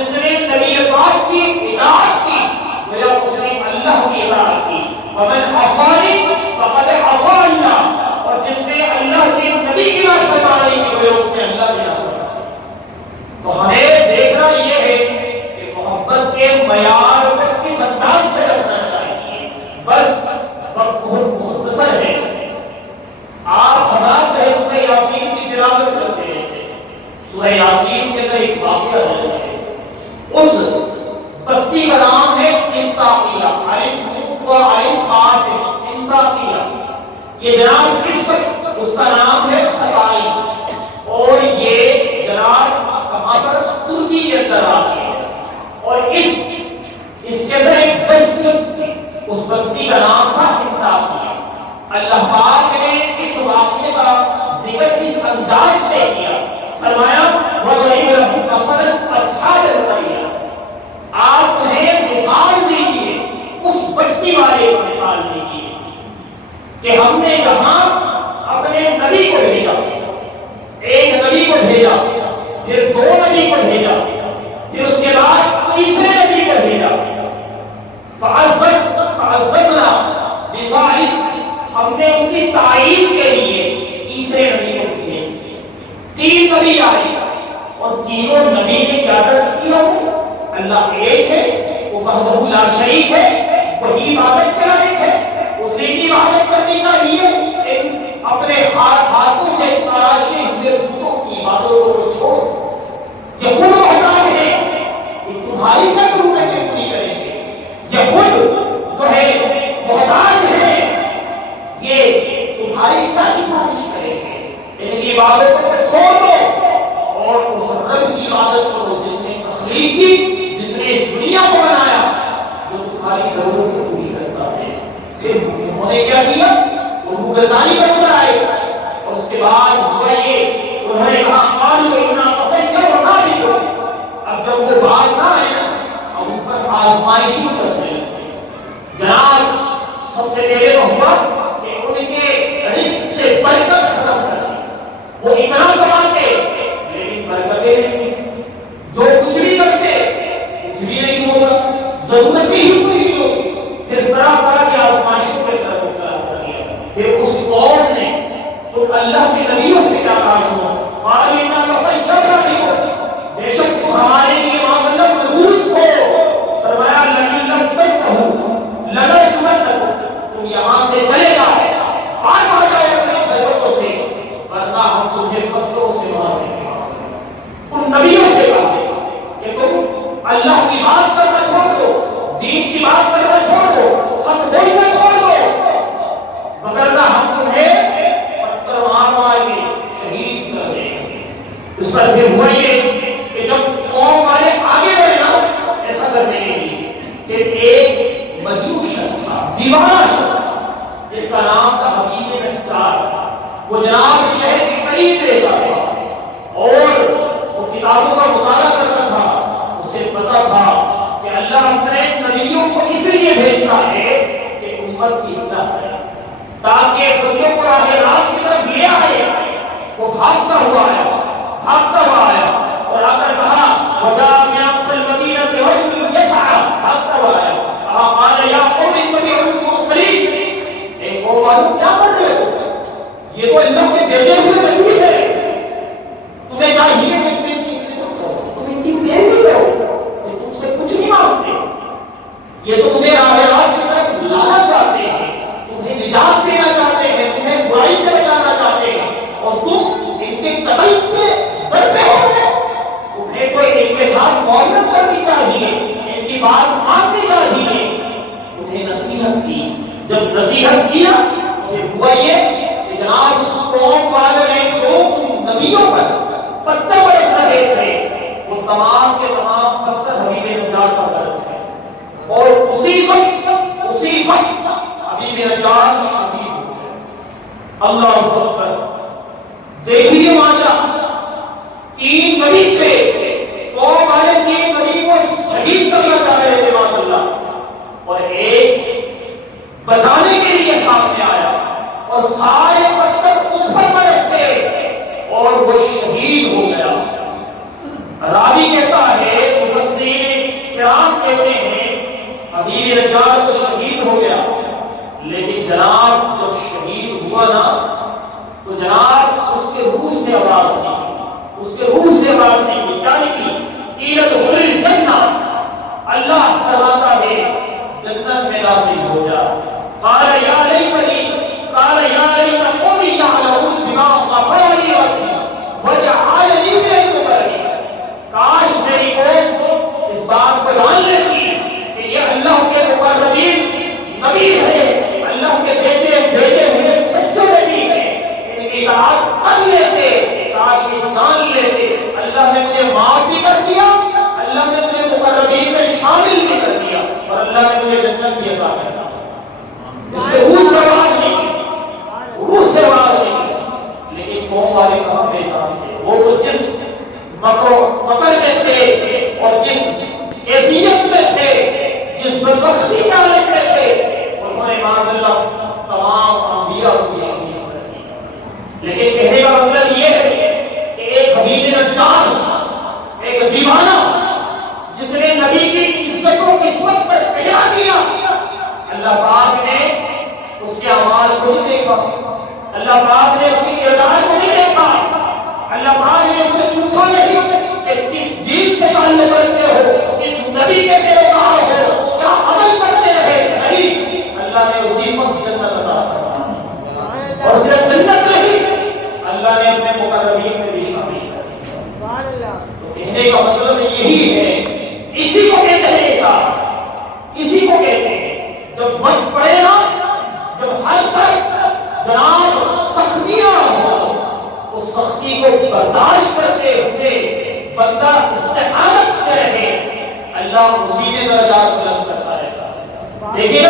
جس نے نبی پاک کی اطاعت کی گویا اس نے اللہ کی اطاعت کی. ومن عصانی فقد عصى اللہ، اور جس نے اللہ کے نبی کی نافرمانی کی گویا اس نے اللہ کی نافرمانی کی. تو ہمیں دیکھنا یہ ہے کہ محبت کے معیار کو کس انداز سے رکھنا چاہیے. بس وقت بہت مختصر ہے. آپ حضرات جو ہے سورہ یاسین کی تلاوت کرتے ہیں. سورہ یاسین کے اندر ایک واقعہ ہے. اس بستی کا نام ہے انطاکیہ. انطاکیہ یہ جناب اس وقت اس کا نام ہے خطائی، اور یہ جناب کہاں پر ترکی کے اندر آتی ہے. اور اس کے اندر ایک بستی، اس بستی کا نام تھا انطاکیہ. اللہ پاک نے اس واقعے کا ذکر اس انداز سے کیا. فرمایا وَضَرِبَ لَهُمْ مَثَلًا أَصْحَابَ الْقَرْيَةِ، آپ انہیں مثال دیجئے، اس بستی والے کو مثال دیجئے کہ ہم نے جہاں اپنے نبی کو بھیجا، ایک نبی کو بھیجا، پھر دو نبی کو بھیجا، پھر اس کے بعد تیسرے نبی کو بھیجا. فَعَزَّزْنَا بِثَالِثٍ، ہم نے ان کی تعیین کے لیے تیسرے نبی کو بھیجا. تین نبی آئے اور تینوں نبی نے کیا درس کیا؟ اللہ ایک ہے، وہ وحدہ لا شریک ہے، وہی عبادت کے لائق ہے، اسی کی عبادت کرنی چاہیے. اپنے ہاتھوں سے تراشے ہوئے بتوں کی عبادتوں کو چھوڑ. یہ خود محتاج ہے، یہ تمہاری کیا ضرورت ہے پوری کریں گے. یہ خود جو ہے محتاج ہے، یہ تمہاری کیا سفارش کریں گے. ان کی عبادتوں کو چھوڑ دو اور اس رب کی عبادت کرو جس نے تخلیق کی، جس نے اس دنیا کو بنایا، جو تمہاری ضرورت کو پوری کرتا ہے. پھر انہوں نے کیا کیا؟ وہ گردانی پر اتر آئے، اور اس کے بعد ہوا یہ انہوں نے کہا قالوا انا تطیرنا بکم. اب جب وہ باز نہ آئے نا، اب ان پر آزمائشی کرنے لگے. جناب سب سے پہلے تو ہوا کہ ان کے رزق سے برکت ختم کر دی. وہ اتنا کماتے لیکن برکتیں نہیں، جو کچھ بھی کرتے کچھ بھی نہیں ہوگا، ضرورت ہی پوری نہیں ہوگی. پھر طرح طرح کی آزمائشوں کے ساتھ مبتلا کر دیا. پھر اس قوم نے تو اللہ کے نبیوں سے کیا کہا؟ سنو قال انا تطیرنا بکم، بے شک تو ہمارے لیے معاملہ مرغوز ہو. فرمایا لئن لم تنتهوا لنرجمنکم، تم یہاں سے چلے جاؤ، باہر آ جاؤ اپنی سرحدوں سے، ورنہ ہم تمہیں پتھروں سے مار دیں گے. ان نبیوں سے کہا کہ تم اللہ کی بات کرنا چھوڑ دو، دین کی بات کرنا چھوڑ دو، حق بولنا چھوڑ دو، وگرنہ ہم تمہیں پتھر مار مار کے شہید کر دیں گے. اس پر پھر ہوا یہ کہ جب قوم والے آگے بڑھے نا ایسا کرنے کے لیے، کہ ایک مجنون شخص تھا، دیوانہ شخص تھا، جس کا نام تھا حبیب نجار. وہ جناب شہر کے قریب رہتا تھا اور وہ کتابوں کا مطالعہ کرتا تھا. اسے پتا تھا کہ اللہ اپنے نبیوں کو اس لیے بھیجتا ہے کہ امت کی اصلاح کرے، تاکہ دنیا کو راہ راست کی طرف لے آئے. وہ بھاگتا ہوا آیا اور آ کر کہا وجاء من اقصى المدينة رجل يسعى، بھاگتا ہوا آیا، کہا قال يا قوم اتبعوا المرسلين، اے قوم والو کیا کر رہے ہو؟ یہ تو اللہ کے بھیجے ہوئے نبی ہے، تمہیں چاہیے کہ تم ان کی خدمت کرو، تم ان کی پیروی کرو. یہ تم سے کچھ نہیں مانگتے، یہ تو تمہیں راہ راست کی طرف لانا چاہتے ہیں، تمہیں نجات دینا چاہتے ہیں، تمہیں برائی سے بچانا چاہتے ہیں، اور تم ان کے قتل کے در پہ ہو گئے. تمہیں تو ان کے ساتھ معاملت کرنی چاہیے، ان کی بات ماننی چاہیے. انہیں نصیحت کی. جب نصیحت کیا پھر ہوا یہ کہ جناب اس قوم والوں نے جو نبیوں پر پتھر برس رہے تھے، وہ تمام کے تمام پتھر حبیب نجار پر برس گئے. اور اسی وقت حبیب نجار شہید ہو گئے. اللہ اکبر. دیکھیے واجہ، تین نبی تھے، قوم والے تین نبی کو شہید کرنا چاہ رہے تھے معاذ اللہ، اور ایک بچانے کے لیے سامنے آیا اور سارے پتھر اس پر برس گئے اور وہ شہید ہو گیا. کہتے ہیں حبیب رجال تو شہید ہو گیا، لیکن جناب جب شہید ہوا نا تو جناب اس کے روح سے آواز نکلی، اس کے روح سے آواز نکلی، کیا نکلی؟ قیل ادخل الجنہ، اللہ فرماتا ہے جنت میں داخل ہو جا۔ قال یا لیتنی، قال یا لیت قومی یعلمون بما غفر لی ربی وجعلنی من المقربین، کاش میری قوم اس بات کو جان لیتی کہ یہ اللہ کے مقربین نبی ہے، اللہ کے بیٹے ہوئے سچے نبی ہیں، ان کی اطاعت کر لیتے، کاش یہ جان لیتے اللہ نے مجھے معاف بھی کر دیا، اللہ نے مجھے مقربین میں شامل بھی کر دیا، اور اللہ نے مجھے جنت بھی عطا کر دیا۔ اس کے روح سے آواز نکلی، روح سے آواز نکلی، لیکن قوم والے کہاں بے جان تھے؟ وہ تو جس مکر میں تھے اور جس کیفیت میں تھے، جس بدبختی کے حالت میں تھے، انہوں نے معاذ اللہ تمام انبیاء کو شہید کر دیا۔ لیکن کہنے کا مطلب یہ ہے کہ ایک حبیب نجار، ایک دیوانہ جس نے نبی کی عزت و قسمت پر پہرا دیا، اللہ پاک نے اس کے اعمال کو نہیں دیکھا، اللہ پاک نے اس کے کردار کو نہیں دیکھا، اللہ پاک نے اس سے پوچھا نہیں کہ کس دین سے تعلق رکھتے ہو، کس نبی کے پیروکار ہو، کیا عمل کرتے رہے، نہیں، اللہ نے اسی وقت جنت عطا فرمائی، اور صرف جنت نہیں، اللہ نے اپنے مقربین میں بھی شامل کر دیا۔ تو کہنے کا مطلب یہی ہے، اسی کو کہتے ہیں اطاعت، اسی کو کہتے ہیں جب وقت پڑے نا، جب ہر طرف جناب سختیاں ہوں، اس سختی کو برداشت کرتے ہوئے بندہ استقامت میں رہے، اللہ اسی میں درجات بلند کرتا رہتا ہے۔ دیکھیے نا